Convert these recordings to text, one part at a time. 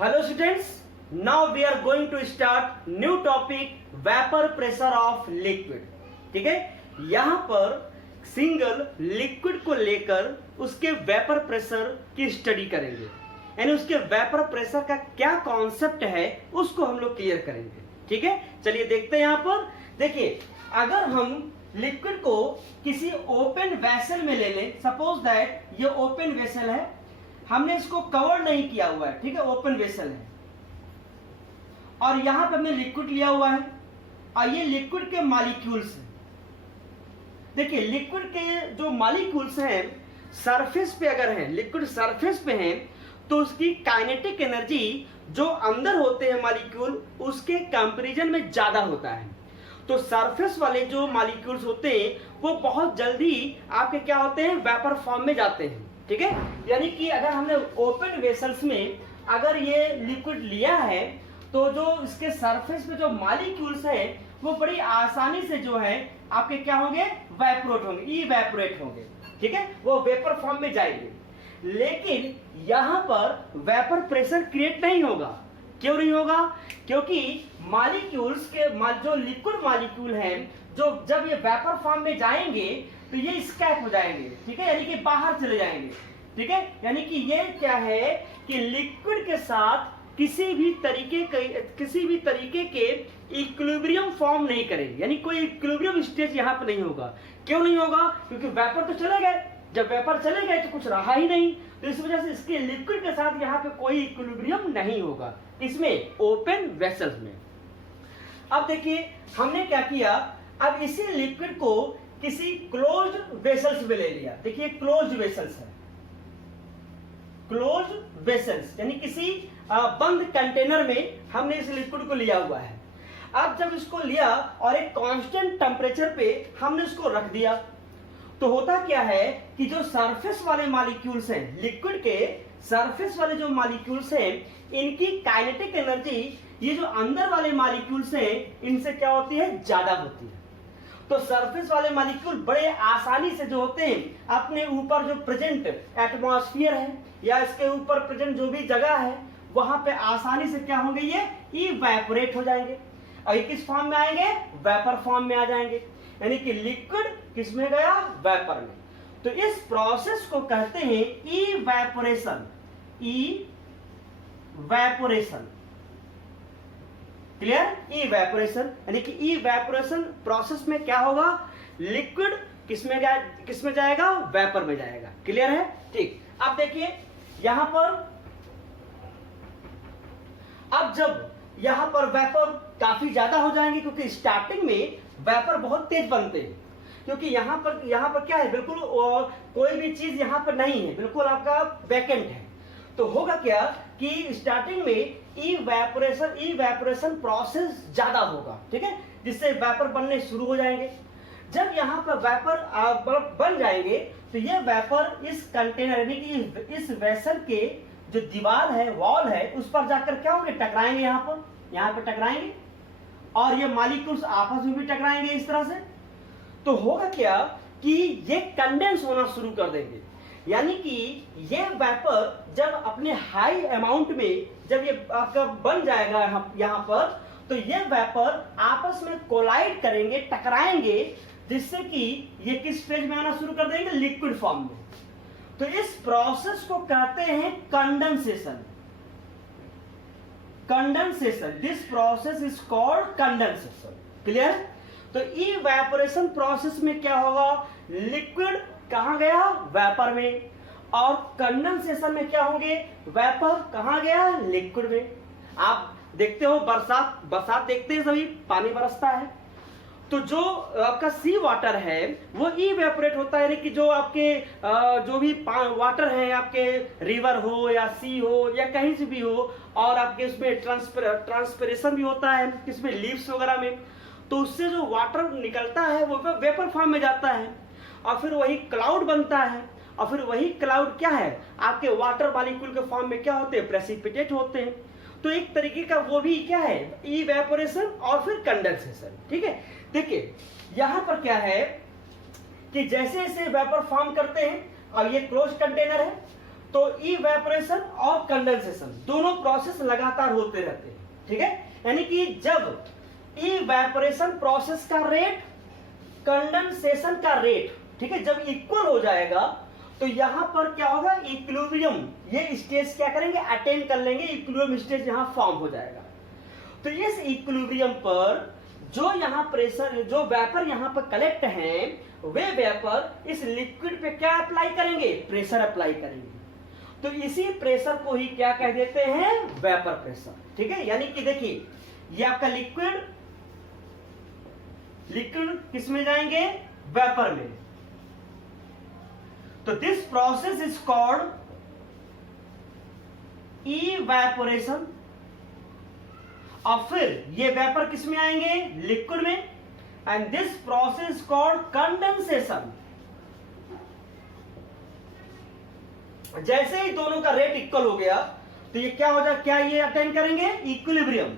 Hello students, now we are going to start new topic vapor pressure of liquid. ठीक है, यहाँ पर single liquid को लेकर उसके वेपर प्रेशर की स्टडी करेंगे, यानी उसके वेपर प्रेशर का क्या कॉन्सेप्ट है उसको हम लोग क्लियर करेंगे. ठीक है, चलिए देखते हैं. यहाँ पर देखिए, अगर हम लिक्विड को किसी ओपन वेसल में ले लें, सपोज दैट ये ओपन वेसल है, हमने इसको कवर नहीं किया हुआ है. ठीक है, ओपन वेसल है और यहां पे हमने लिक्विड लिया हुआ है और ये लिक्विड के मॉलिक्यूल्स हैं. देखिए, लिक्विड के जो मॉलिक्यूल्स हैं सरफेस पे अगर हैं, लिक्विड सरफेस पे हैं, तो उसकी काइनेटिक एनर्जी जो अंदर होते हैं मॉलिक्यूल उसके कंपैरिजन में ज्यादा होता है. तो सरफेस वाले जो मॉलिक्यूल्स होते हैं वो बहुत जल्दी आपके क्या होते हैं, वेपर फॉर्म में जाते हैं. ठीक है, यानी कि अगर हमने ओपन वेसल्स में अगर ये लिक्विड लिया है तो जो इसके सरफेस पे जो मॉलिक्यूल्स है वो बड़ी आसानी से जो है आपके क्या होंगे, वेपोरेट होंगे, इवेपोरेट होंगे. ठीक है, वो वेपर फॉर्म में जाएंगे. लेकिन यहां पर वेपर प्रेशर क्रिएट नहीं होगा. क्यों नहीं होगा? क्योंकि मॉलिक्यूल्स के जो लिक्विड मॉलिक्यूल हैं जो जब ये वेपर फॉर्म में जाएंगे तो ये स्कैप हो जाएंगे. ठीक है, यानी कि बाहर चले जाएंगे. ठीक है, यानी कि ये क्या है कि लिक्विड के साथ किसी भी तरीके के इक्विलिब्रियम फॉर्म नहीं करेंगे, यानी कोई इक्विलिब्रियम स्टेज यहाँ पे नहीं होगा. क्यों नहीं होगा? क्योंकि वेपर तो चले गए. जब वेपर चले गए तो कुछ रहा ही नहीं, तो इस वजह से इसके लिक्विड के साथ यहाँ पे कोई इक्विलिब्रियम नहीं होगा इसमें, ओपन वेसल्स में. अब देखिए हमने क्या किया, अब इसी लिक्विड को किसी क्लोज्ड वेसल्स में ले लिया. देखिए क्लोज्ड वेसल्स है, क्लोज्ड वेसल्स यानी किसी बंद कंटेनर में हमने इस लिक्विड को लिया हुआ है. अब जब इसको लिया और एक कांस्टेंट टेम्परेचर पे हमने इसको रख दिया, तो होता क्या है कि जो सरफेस वाले मॉलिक्यूल्स हैं, लिक्विड के सरफेस वाले जो मॉलिक्यूल्स हैं, इनकी काइनेटिक एनर्जी ये जो अंदर वाले मॉलिक्यूल्स हैं इनसे क्या होती है, ज्यादा होती है. तो सरफेस वाले मॉलिक्यूल बड़े आसानी से जो होते हैं अपने ऊपर जो प्रेजेंट एटमॉस्फेयर है या इसके ऊपर प्रेजेंट जो भी जगह है वहां पे आसानी से क्या होंगे, ये इवेपोरेट हो जाएंगे. और ये किस फॉर्म में आएंगे, वेपर फॉर्म में आ जाएंगे. यानी कि लिक्विड किस में गया, वेपर में. तो इस प्रोसेस को कहते हैं इवेपोरेशन. Evaporation, clear? इवेपोरेशन यानी कि इवेपोरेशन प्रोसेस में क्या होगा, लिक्विड किसमें जाएगा, वेपर में जाएगा. क्लियर है? ठीक. अब देखिए यहां पर, अब जब यहां पर वेपर काफी ज्यादा हो जाएंगे, क्योंकि स्टार्टिंग में वेपर बहुत तेज बनते हैं, क्योंकि यहां पर क्या है, बिल्कुल कोई भी चीज यहां पर नहीं है, बिल्कुल आपका वैकेंट है. तो होगा क्या कि स्टार्टिंग में इवेपोरेशन प्रोसेस ज्यादा होगा. ठीक है, जिससे वेपर बनने शुरू हो जाएंगे. जब यहाँ पर वेपर बन जाएंगे तो ये वेपर इस कंटेनर यानी कि इस वेसल के जो दीवार है, वॉल है, उस पर जाकर क्या होंगे, टकराएंगे. यहाँ पर टकराएंगे और ये मॉलिक्यूल्स आपस में भी टकराएंगे इस तरह से. तो होगा क्या कि ये कंडेंस होना शुरू कर देंगे. यानी कि ये वेपर जब अपने हाई अमाउंट में जब ये आपका बन जाएगा यहाँ पर, तो ये वेपर आपस में कोलाइड करेंगे, टकराएंगे, जिससे कि ये किस फेज में आना शुरू कर देंगे, लिक्विड फॉर्म में. तो इस प्रोसेस को कहते हैं condensation. Condensation, this process is called condensation. Clear? तो इवेपोरेशन प्रोसेस में क्या होगा, लिक्विड कहां गया, वेपर में. और कंडेंसेशन में क्या होंगे, वेपर कहां गया, लिक्विड में. आप देखते हो बरसात देखते हैं, सभी पानी बरसता है, तो जो आपका सी वाटर है वो इवेपोरेट होता है. यानी कि जो आपके जो भी वाटर है, आपके रिवर हो या सी हो या कहीं से भी हो, और आपके उसमें ट्रांसपिरेशन भी होता है किसमें, लीव्स वगैरह में, तो उससे जो वाटर निकलता है वो वेपर फॉर्म में जाता है और फिर वही क्लाउड बनता है. और फिर वही क्लाउड क्या है, आपके वाटर मॉलिक्यूल के फॉर्म में क्या होते हैं, प्रेसिपिटेट होते हैं. तो एक तरीके का वो भी क्या है, इवेपोरेशन और फिर कंडेंसेशन. ठीक है, देखिए यहां पर क्या है कि जैसे जैसे वेपर फॉर्म करते हैं, अब ये क्लोज कंटेनर है, तो इवेपोरेशन और कंडेंसेशन दोनों प्रोसेस लगातार होते रहते हैं, ठीक है। यानी कि जब इवेपोरेशन प्रोसेस का रेट कंडेंसेशन का रेट, ठीक है, जब इक्वल हो जाएगा तो यहां पर क्या होगा, इक्विलिब्रियम, ये स्टेज क्या करेंगे, अटेन कर लेंगे, इक्विलिब्रियम स्टेज यहां फॉर्म हो जाएगा। तो इस इक्विलिब्रियम पर जो यहां प्रेशर, जो वेपर यहां पर कलेक्ट हैं, वे वेपर इस लिक्विड पे क्या अप्लाई करेंगे, प्रेशर अप्लाई करेंगे। तो इसी प्रेशर को ही क्या कह देते हैं, वेपर प्रेशर, ठीक है। यानी कि देखिए ये आपका लिक्विड किस में जाएंगे, वेपर में। तो this process is called evaporation, और फिर ये वेपर किस में आएंगे, लिक्विड में, and this process called condensation. जैसे ही दोनों का रेट इक्वल हो गया तो ये क्या हो जाए, क्या ये अटेन करेंगे, इक्विलिब्रियम।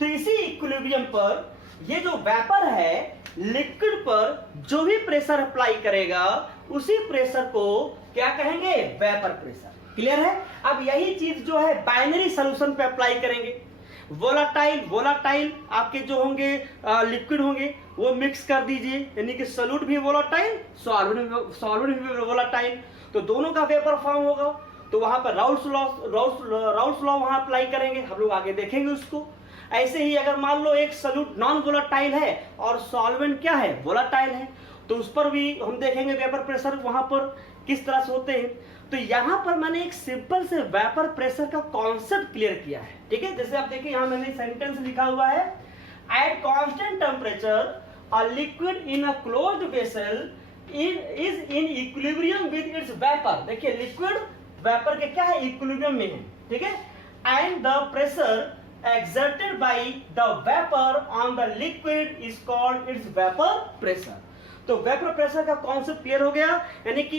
तो इसी इक्विलिब्रियम पर ये जो वेपर है, लिक्विड पर जो भी प्रेशर अप्लाई करेगा उसी प्रेशर को क्या कहेंगे, वेपर प्रेशर। क्लियर है। अब यही चीज जो है बाइनरी सॉल्यूशन पे अप्लाई करेंगे। वोलाटाइल आपके जो होंगे लिक्विड होंगे वो मिक्स कर दीजिए, यानी कि सोल्यूट भी वोलाटाइल, सॉल्वेंट भी वोलाटाइल, तो दोनों का वेपर फॉर्म होगा। तो वहां पर राउल्स लॉ वहां अप्लाई करेंगे, हम लोग आगे देखेंगे उसको। ऐसे ही अगर मान लो एक सोल्यूट नॉन वोलाटाइल है और सॉल्वेंट क्या है, वोलाटाइल है, तो उस पर भी हम देखेंगे वेपर प्रेशर वहां पर किस तरह से होते हैं। तो यहां पर मैंने एक सिंपल से वेपर प्रेशर का कॉन्सेप्ट क्लियर किया है, ठीक है। जैसे आप देखिए यहां मैंने सेंटेंस लिखा हुआ है, at constant temperature a liquid in a closed vessel is in equilibrium with its vapour. देखिए लिक्विड वेपर के क्या है, इक्विलिब्रियम में है, ठीक है। And the pressure exerted by the vapor on the liquid is called its vapor pressure। तो vapour pressure का कॉन्सेप्ट क्लियर हो गया, यानी कि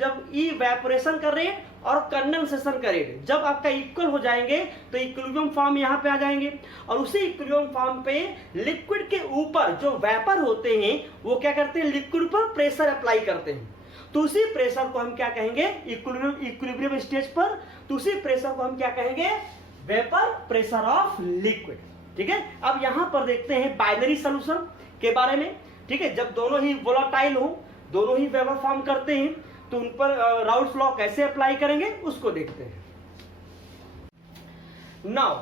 जब इवेपोरेशन का रेट और कंडेंसेशन का रेट जब आपका इक्वल हो जाएंगे तो इक्विलिब्रियम फॉर्म यहां पे आ जाएंगे, और उसी इक्विलिब्रियम फॉर्म पे लिक्विड के ऊपर जो वेपर होते हैं वो क्या करते हैं, लिक्विड पर प्रेशर अप्लाई करते हैं। तो उसी प्रेशर को हम क्या कहेंगे, इक्विलिब्रियम स्टेज पर, तो उसी प्रेशर को हम क्या कहेंगे, वेपर प्रेशर ऑफ लिक्विड, ठीक है। अब यहां पर देखते हैं बाइनरी सॉल्यूशन के बारे में, ठीक है। जब दोनों ही वोलाटाइल हो, दोनों ही वेपर फॉर्म करते हैं, तो उन पर राउल्स लॉ कैसे अप्लाई करेंगे उसको देखते हैं। नाउ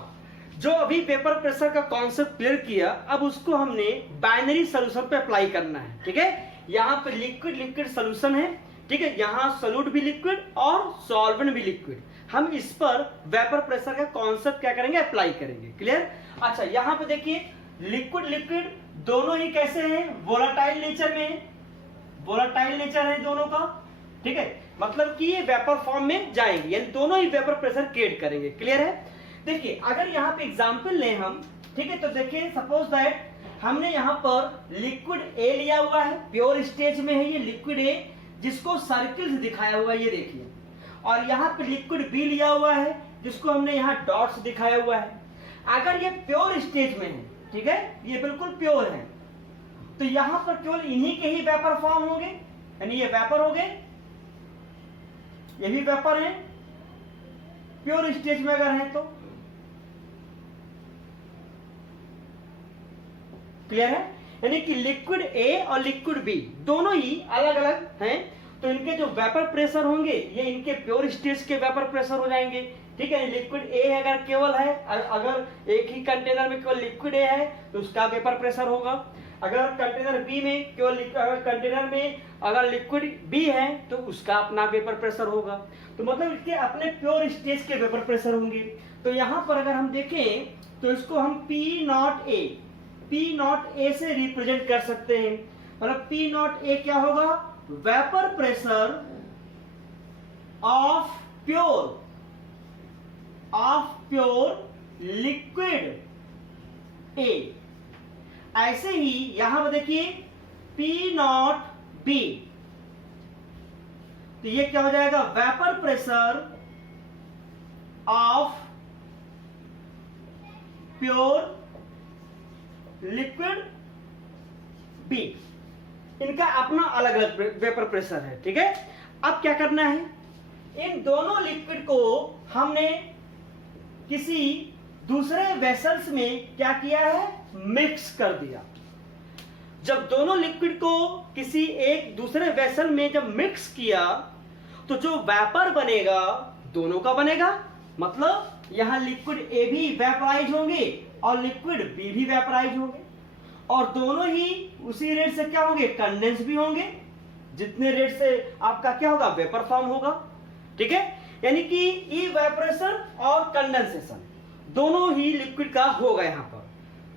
जो अभी वेपर प्रेशर का कॉन्सेप्ट क्लियर किया, अब उसको हमने बाइनरी सॉल्यूशन पे अप्लाई करना है, ठीक है। यहां पे लिक्विड सॉल्यूशन है, ठीक है, यहां सोल्यूट भी लिक्विड और सॉल्वेंट भी लिक्विड, हम इस पर वेपर प्रेशर का कॉन्सेप्ट क्या करेंगे, अप्लाई करेंगे। क्लियर। अच्छा यहां पे देखिए लिक्विड दोनों ही कैसे हैं, वोलाटाइल नेचर में है, वोलाटाइल नेचर है दोनों का, ठीक है, मतलब कि ये वेपर फॉर्म में जाएंगे, यानी दोनों ही वेपर प्रेशर क्रिएट करेंगे। क्लियर है। देखिए अगर यहां पे एग्जांपल लें हम, ठीक है, तो देखिए सपोज दैट हमने यहां पर लिक्विड ए लिया हुआ है, प्योर स्टेज में है ये लिक्विड ए, जिसको सर्किल से दिखाया हुआ है, ये देखिए, और यहाँ पे लिक्विड बी लिया हुआ है जिसको हमने यहाँ डॉट्स दिखाया हुआ है। अगर ये प्योर स्टेज में है, ठीक है, ये बिल्कुल प्योर है, तो यहाँ पर केवल इन्हीं के ही वेपर फॉर्म होंगे, यानी ये वेपर हो गए, ये भी वेपर है प्योर स्टेज में अगर है तो। क्लियर है। यानी कि लिक्विड ए और लिक्विड बी दोनों ही अलग अलग हैं, तो इनके जो वेपर प्रेशर होंगे ये इनके प्योर स्टेज के वेपर प्रेशर हो जाएंगे, ठीक है। लिक्विड ए अगर केवल है, अगर एक ही कंटेनर में केवल लिक्विड ए है तो उसका वेपर प्रेशर होगा। अगर कंटेनर बी में केवल कंटेनर में अगर लिक्विड बी है तो उसका अपना वेपर प्रेशर होगा। तो मतलब इसके अपने प्योर स्टेज के वेपर प्रेशर होंगे। तो यहां पर अगर हम देखें तो इसको हम पी नॉट ए से रिप्रेजेंट कर सकते हैं। मतलब पी नॉट ए क्या होगा, vapour pressure of pure liquid A. ऐसे ही यहां पर देखिए पी नॉट बी, तो ये क्या हो जाएगा, vapour pressure of pure liquid B. इनका अपना अलग अलग वेपर प्रेशर है, ठीक है। अब क्या करना है, इन दोनों लिक्विड को हमने किसी दूसरे वेसल्स में क्या किया है, मिक्स कर दिया। जब दोनों लिक्विड को किसी एक दूसरे वेसल में जब मिक्स किया तो जो वेपर बनेगा दोनों का बनेगा, मतलब यहां लिक्विड ए भी वेपराइज होंगे और लिक्विड बी भी वेपराइज होंगे, और दोनों ही उसी रेट से क्या होंगे, कंडेंस भी होंगे, जितने रेट से आपका क्या होगा, वेपर फॉर्म होगा, ठीक है। यानी कि इवेपोरेशन और कंडेंसेशन दोनों ही लिक्विड का होगा यहां पर।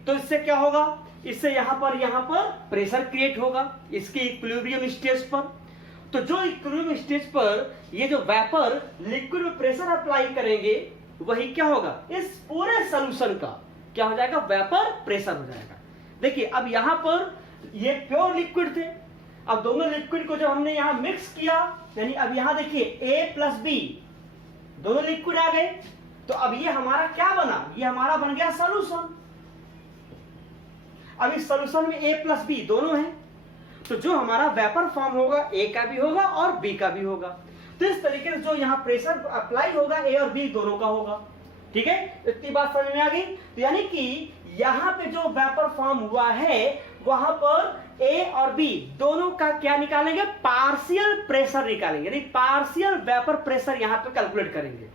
तो इससे क्या होगा, इससे यहां पर प्रेशर क्रिएट होगा इसके इक्विलिब्रियम स्टेज पर। तो जो इक्विलिब्रियम स्टेज पर ये जो वेपर लिक्विड में प्रेशर अप्लाई करेंगे वही क्या होगा, इस पूरे सॉल्यूशन का क्या हो जाएगा, वेपर प्रेशर हो जाएगा। देखिए अब यहां पर ये प्योर लिक्विड थे, अब दोनों लिक्विड को जब हमने यहां मिक्स किया, यानी अब यहां देखिए A प्लस बी दोनों लिक्विड आ गए, तो अब ये हमारा क्या बना, ये हमारा बन गया सॉल्यूशन। अब इस सॉल्यूशन में A प्लस बी दोनों हैं, तो जो हमारा वेपर फॉर्म होगा A का भी होगा और B का भी होगा। तो इस तरीके से जो यहाँ प्रेशर अप्लाई होगा A और B दोनों का होगा, ठीक है। इतनी बात समझ में आ गई। तो यानी कि यहाँ पे जो वेपर फॉर्म हुआ है वहां पर A और B दोनों का क्या निकालेंगे, पार्शियल प्रेशर निकालेंगे, यानी पार्शियल वेपर प्रेशर यहाँ पे कैलकुलेट करेंगे।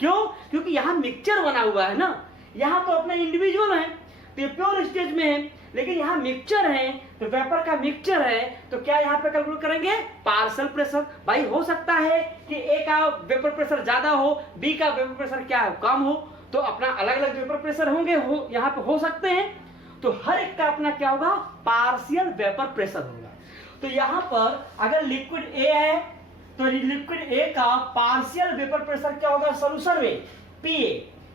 क्यों, क्योंकि यहाँ मिक्सचर बना हुआ है ना, यहाँ तो अपना इंडिविजुअल है तो ये प्योर स्टेज में है, लेकिन यहाँ मिक्सचर है तो वेपर का मिक्सचर है, तो क्या यहाँ पे कैलकुलेट करेंगे, पार्शियल प्रेशर। भाई हो सकता है कि A का वेपर प्रेशर ज्यादा हो, B का वेपर प्रेशर क्या है, कम हो, तो अपना अलग अलग वेपर प्रेशर होंगे, यहाँ पे हो सकते हैं। तो हर एक का अपना क्या होगा, पार्शियल वेपर प्रेशर होगा। तो यहाँ पर अगर लिक्विड A है तो लिक्विड A का पार्शियल वेपर प्रेशर क्या होगा सॉल्यूशन में, PA,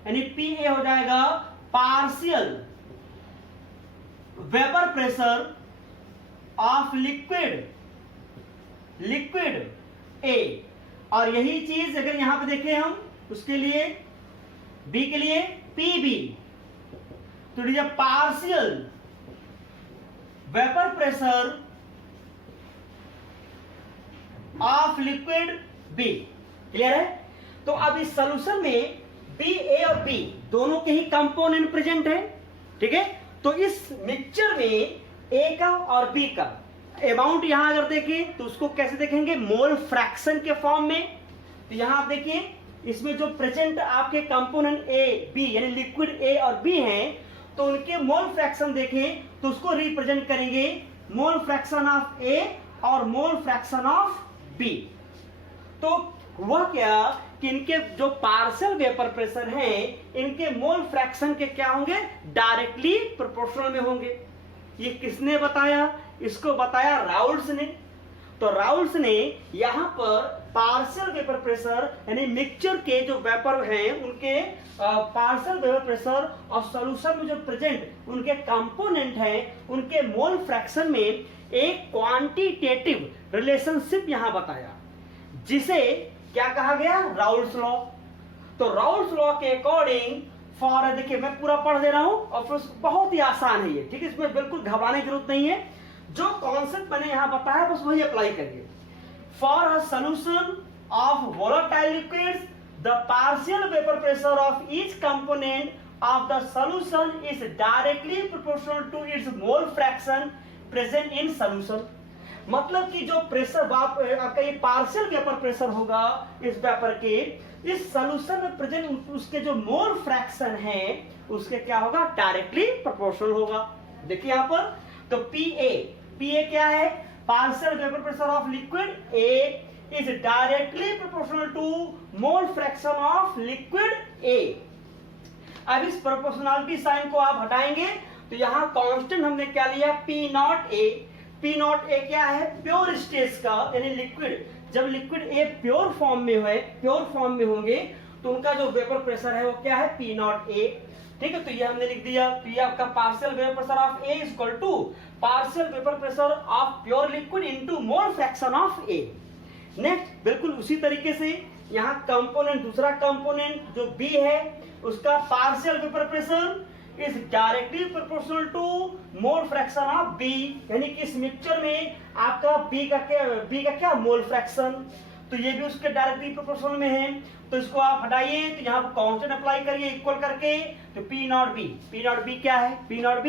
यानी PA हो जाएगा partial vapour pressure of liquid A। और यही चीज अगर यहां पे देखें हम उसके लिए B के लिए PB, तो ये partial vapour pressure of liquid B। Clear है। तो अब इस सॉल्यूशन में B, A और B दोनों के ही कंपोनेंट प्रेजेंट है, ठीक है। तो इस मिक्सचर में A का और B का अमाउंट यहां अगर देखें तो उसको कैसे देखेंगे, मोल फ्रैक्शन के फॉर्म में। तो यहां आप देखिए इसमें जो प्रेजेंट आपके कंपोनेंट A, B यानी लिक्विड A और B हैं, तो उनके मोल फ्रैक्शन देखें तो उसको रिप्रेजेंट करेंगे मोल फ्रैक्शन ऑफ A और मोल फ्रैक्शन ऑफ B। तो हुआ क्या कि इनके जो पार्शियल वेपर प्रेशर हैं इनके मोल फ्रैक्शन के क्या होंगे, डायरेक्टली प्रोपोर्शनल में होंगे। ये किसने बताया, इसको बताया राउल्स ने। तो राउल्स ने यहां पर पार्शियल वेपर प्रेशर यानी मिक्सचर के जो वेपर हैं उनके पार्शियल वेपर प्रेशर और सॉल्यूशन में जो प्रेजेंट उनके कंपोनेंट हैं उनके मोल फ्रैक्शन में एक क्वांटिटेटिव रिलेशनशिप यहां बताया, जिसे क्या कहा गया, राउल्स लॉ। तो राउल्स लॉ के अकॉर्डिंग फॉर, देखिए मैं पूरा पढ़ दे रहा हूं और फिर बहुत ही आसान है ये, ठीक है, इसमें बिल्कुल घबराने की जरूरत नहीं है। जो कॉन्सेप्ट मैंने यहां बताया बस वही अप्लाई करिए। For a solution of volatile liquids the partial vapour pressure of each component of the solution is directly proportional to its mole fraction present in solution. मतलब कि जो प्रेशर आपका ये पार्शियल वेपर प्रेशर होगा इस vapour के, इस solution में प्रेजेंट उसके जो मोल फ्रैक्शन है उसके क्या होगा, डायरेक्टली प्रोपोर्शनल होगा। देखिए यहां पर तो PA क्या है, partial vapour pressure of liquid A is directly proportional to mole fraction of liquid A। अब इस प्रोपोर्शनलिटी साइन को आप हटाएंगे तो यहां कांस्टेंट हमने क्या लिया, P नॉट A क्या है, प्योर स्टेज का, यानी लिक्विड जब लिक्विड A प्योर फॉर्म में होंगे तो उनका जो वेपर प्रेशर है वो क्या है, P नॉट A। ठीक है, तो ये हमने लिख दिया, P आपका partial vapour pressure of A is equal to partial vapour pressure of pure liquid into mole fraction of A। Next बिल्कुल उसी तरीके से यहाँ कंपोनेंट, दूसरा कंपोनेंट जो B है उसका partial vapour pressure is directly proportional to mole fraction of B, यानी कि इस मिक्सचर में आपका बी का क्या मोल फ्रैक्शन, तो ये भी उसके डायरेक्टली प्रोपोर्शनल में है। तो इसको आप हटाइए, तो यहाँ पर कांस्टेंट अप्लाई करिए इक्वल करके, तो पी नॉट बी क्या है, P not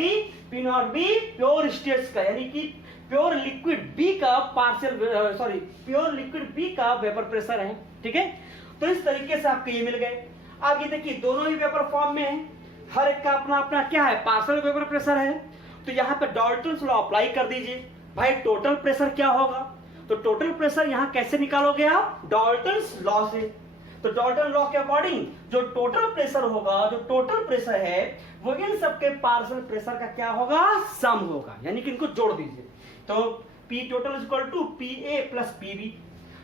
B pure states का, यानी कि प्योर लिक्विड बी का प्योर लिक्विड बी का वेपर प्रेशर है। ठीक है, तो इस तरीके से आपको ये मिल गए। अब ये देखिए दोनों ही वेपर फॉर्म में है, हर एक का अपना अपना क्या है, पार्शियल वेपर प्रेशर है। तो यहाँ पे डाल्टन्स लॉ अप्लाई कर दीजिए। भाई टोटल प्रेशर क्या होगा, तो टोटल प्रेशर यहाँ कैसे निकालोगे आप, डाल्टन्स लॉ से। तो डाल्टन लॉ के अकॉर्डिंग जो टोटल प्रेशर होगा, जो टोटल प्रेशर है वो इन सबके पार्शियल प्रेशर का क्या होगा, सम होगा, यानी कि इनको जोड़ दीजिए। तो P total is equal to PA plus PB,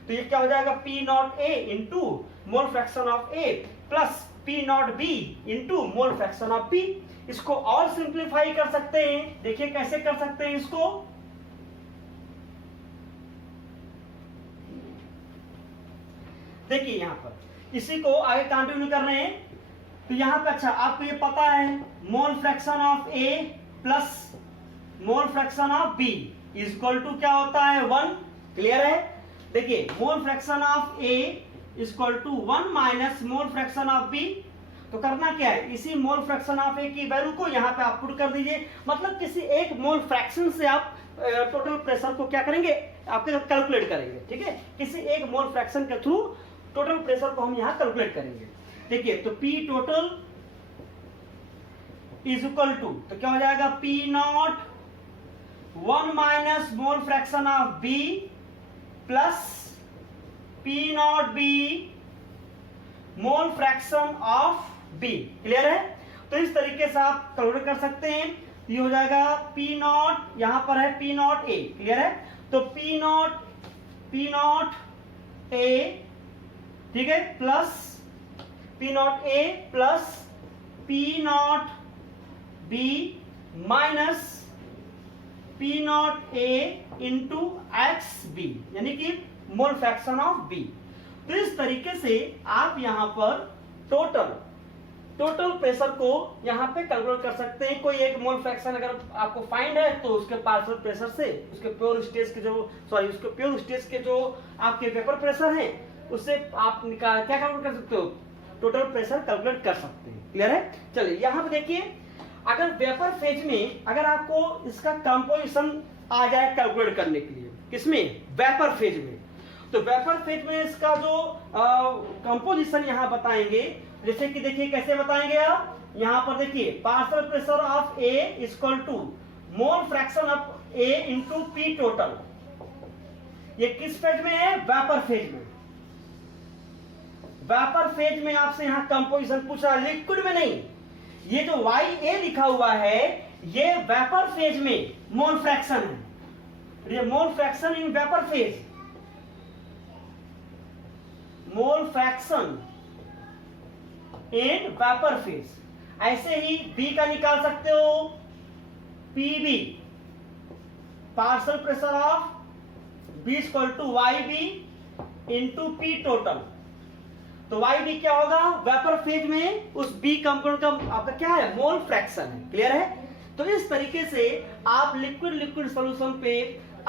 तो ये क्या हो जाएगा, P not A into mole fraction of A plus P not B into mole fraction of B। इसको और सिंप्लीफाई कर सकते हैं, देखिए कैसे कर सकते हैं इसको। देखिए यहां पर इसी को आगे कंटिन्यू कर रहे हैं। तो यहां पे अच्छा आपको ये पता है mole fraction of A plus mole fraction of B is equal to क्या होता है, 1। क्लियर है, देखिए mole fraction of A is equal to 1 minus mole fraction of B। तो करना क्या है, इसी मोल फ्रैक्शन ऑफ A की वैल्यू को यहाँ पे आप पुट कर दीजिए, मतलब किसी एक मोल फ्रैक्शन से आप टोटल प्रेशर को क्या करेंगे, आपके कैलकुलेट करेंगे। ठीक है, किसी एक मोल फ्रैक्शन के थ्रू टोटल प्रेशर को हम यहाँ कैलकुलेट करेंगे। देखिए तो P total is equal to, तो क्या हो जाएगा, P not 1 minus mole fraction of B plus P not B mole fraction of B। Clear है, तो इस तरीके से आप कैलकुलेट कर सकते हैं। ये हो जाएगा P नॉट, यहां पर है P नॉट A। क्लियर है, तो P नॉट A, ठीक है, plus P not A plus P not B minus P not A into XB, यानी कि मोल फ्रैक्शन ऑफ B। तो इस तरीके से आप यहां पर टोटल प्रेशर को यहां पे कैलकुलेट कर सकते हैं। कोई एक मोल फ्रैक्शन अगर आपको फाइंड है तो उसके पार्शियल प्रेशर से उसके प्योर स्टेज के जो आपके वेपर प्रेशर है उससे आप क्या कैलकुलेट कर सकते हो, टोटल प्रेशर कैलकुलेट कर सकते हैं। क्लियर है, चलिए यहां पे देखिए, अगर वेपर फेज में अगर आपको इसका कंपोजिशन आ जाए कैलकुलेट करने के लिए, किसमें, वेपर फेज में, तो वेपर फेज में इसका जो कंपोजिशन यहां बताएंगे, जैसे कि देखिए कैसे बताएंगे आप, यहां पर देखिए partial pressure of A equal to mole fraction of A into P total. ये किस फेज में है, वेपर फेज में। वेपर फेज में आपसे यहां कंपोजिशन पूछा, लिक्विड में नहीं। ये जो YA लिखा हुआ है ये वेपर फेज में मोल फ्रैक्शन है, ये mole fraction in vapour phase, mole fraction in vapour phase. ऐसे ही B का निकाल सकते हो, PB partial pressure of B equal to YB into P total. तो YB क्या होगा, वेपर फेज में उस B कंपाउंड का आपका क्या है, मोल फ्रैक्शन है। क्लियर है, तो इस तरीके से आप लिक्विड सॉल्यूशन पे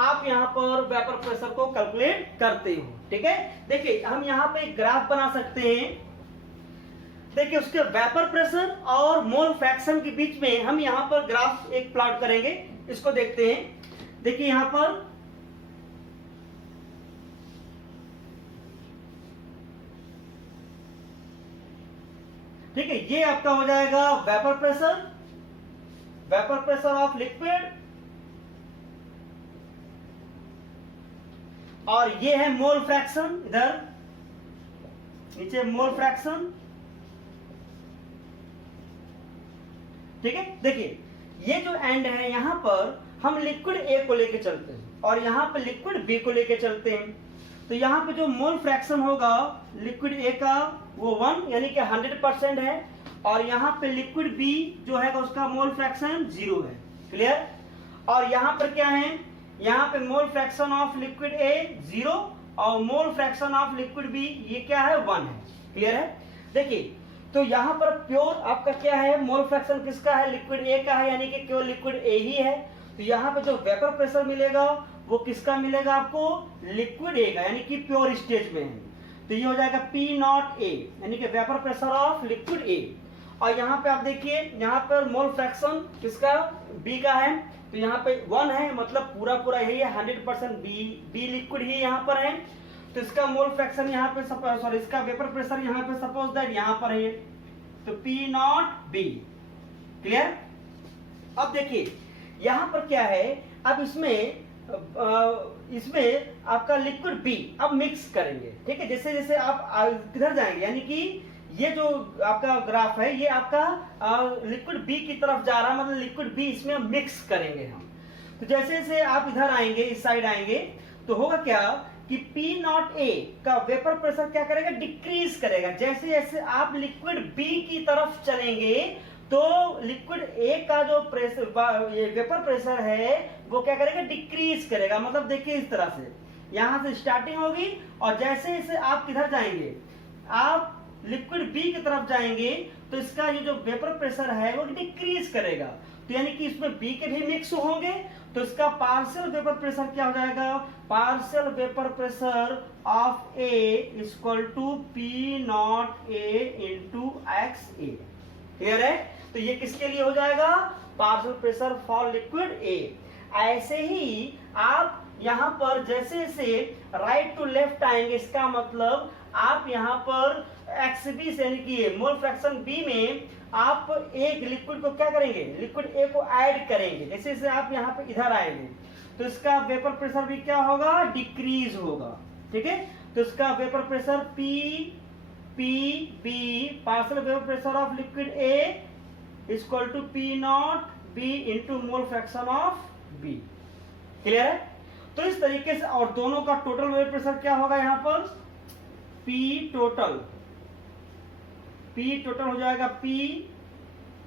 आप यहां पर वेपर प्रेशर को कैलकुलेट करते हो। ठीक है, देखिए हम यहां पे एक ग्राफ बना सकते हैं। देखिए उसके वेपर प्रेशर और मोल फ्रैक्शन के बीच में हम यहां पर ग्राफ एक प्लॉट करेंगे, इसको देखते हैं। देखिए यहां पर ठीक है, ये आपका हो जाएगा वेपर प्रेशर ऑफ लिक्विड, और ये है मोल फ्रैक्शन, इधर नीचे मोल फ्रैक्शन। ठीक है, देखिए ये जो एंड है यहां पर हम लिक्विड A को लेके चलते हैं और यहां पे लिक्विड B को लेके चलते हैं। तो यहां पे जो मोल फ्रैक्शन होगा लिक्विड A का वो 1 यानी कि 100% है, और यहां पे लिक्विड B जो है उसका मोल फ्रैक्शन 0 है। क्लियर, और यहां पर क्या है, यहां पे मोल फ्रैक्शन ऑफ लिक्विड A 0 और मोल फ्रैक्शन ऑफ लिक्विड B ये क्या है, 1 है। क्लियर है, देखिए तो यहाँ पर प्योर आपका क्या है, मोल फ्रैक्शन किसका है, लिक्विड ए का है, यानी कि केवल लिक्विड ए ही है। तो यहाँ पे जो वेपर प्रेशर मिलेगा वो किसका मिलेगा आपको, लिक्विड ए का, यानी कि प्योर स्टेज में है। तो ये हो जाएगा P नॉट ए, यानी कि वेपर प्रेशर ऑफ लिक्विड ए। और यहाँ पे आप देखिए, यहाँ पर मोल फ्रैक्शन किसका, बी का है। तो यहाँ पे 1 है, मतलब पूरा पूरा यही है, 100% बी लिक्विड ही यहाँ पर है। तो इसका मोल फ्रैक्शन यहाँ पे सॉरी इसका वेपर प्रेशर यहाँ पे सपोज दैट यहाँ पर है, तो P नॉट बी। क्लियर। अब देखिए यहाँ पर क्या है, अब इसमें आपका लिक्विड बी अब मिक्स करेंगे, ठीक है। जैसे जैसे आप किधर जाएंगे, यानी कि ये जो आपका ग्राफ है ये आपका लिक्विड बी की तरफ जा रहा है, मतलब लिक्विड बी इसमें मिक्स करेंगे हम। तो जैसे जैसे आप इधर आएंगे, इस साइड आएंगे, तो होगा क्या कि P नॉट ए का वेपर प्रेशर क्या करेगा, डिक्रीज करेगा। जैसे जैसे आप लिक्विड बी की तरफ चलेंगे तो लिक्विड ए का जो प्रेशर, ये वेपर प्रेशर है, वो क्या करेगा, डिक्रीज करेगा। मतलब देखिए इस तरह से यहां से स्टार्टिंग होगी, और जैसे जैसे आप किधर जाएंगे, आप लिक्विड बी की तरफ जाएंगे, तो इसका ये जो वेपर प्रेशर है वो डिक्रीज करेगा। तो यानी कि इसमें बी के भी मिक्स होंगे, तो इसका पार्शियल वेपर प्रेशर क्या हो जाएगा, partial vapour pressure of A equal to P not A into X A. Clear है। तो ये किसके लिए हो जाएगा, partial pressure for liquid A. ऐसे ही आप यहां पर जैसे जैसे राइट टू लेफ्ट आएंगे, इसका मतलब आप यहां पर एक्सबी से, यानी कि मोल फ्रैक्शन बी में आप एक लिक्विड को क्या करेंगे, लिक्विड ए को ऐड करेंगे। जैसे जैसे आप यहाँ पे इधर आएंगे तो इसका वेपर प्रेशर भी क्या होगा, डिक्रीज होगा। ठीक है। तो इसका vapour pressure P B partial vapour pressure of liquid A equal to P not B into mole fraction of B. Clear है। तो इस तरीके से, और दोनों का टोटल वेपर प्रेशर क्या होगा, यहाँ पर पी टोटल हो जाएगा P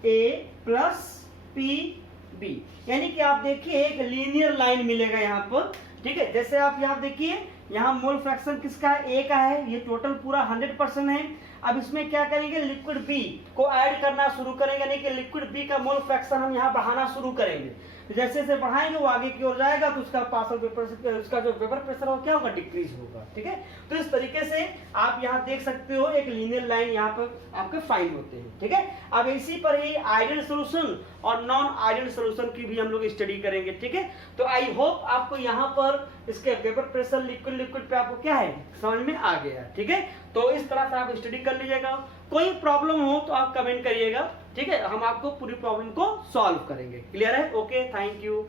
A plus P B, यानी कि आप देखिए एक लीनियर लाइन मिलेगा यहाँ पर। ठीक है। जैसे आप यहाँ देखिए, यहाँ मोल फ्रैक्शन किसका है, ए का है, ये टोटल पूरा 100% है। अब इसमें क्या करेंगे, लिक्विड बी को ऐड करना शुरू करेंगे, यानी कि लिक्विड बी का मोल फ्रैक्शन हम यहाँ बढ़ाना शुरू करेंगे। जैसे जैसे बढ़ाएंगे वो आगे की ओर जाएगा, तो उसका पार्शियल वेपर, उसका जो वेपर प्रेशर होगा क्या होगा, डिक्रीज होगा। ठीक है। तो इस तरीके से आप यहाँ देख सकते हो एक लीनियर लाइन यहाँ पर आपके फाइंड होते हैं। ठीक है। अब इसी पर ही आइडियल सॉल्यूशन और नॉन आइडियल सॉल्यूशन की भी हम लोग स्टडी करेंगे। ठीक है। तो आई होप आपको यहाँ पर इसके वेपर प्रेशर लिक्विड पे आपको क्या है, समझ में आ गया। ठीक है। तो इस तरह से आप स्टडी कर लीजिएगा। कोई प्रॉब्लम हो तो आप कमेंट करिएगा। ठीक है। हम आपको पूरी प्रॉब्लम को सॉल्व करेंगे। क्लियर है। Okay, thank you.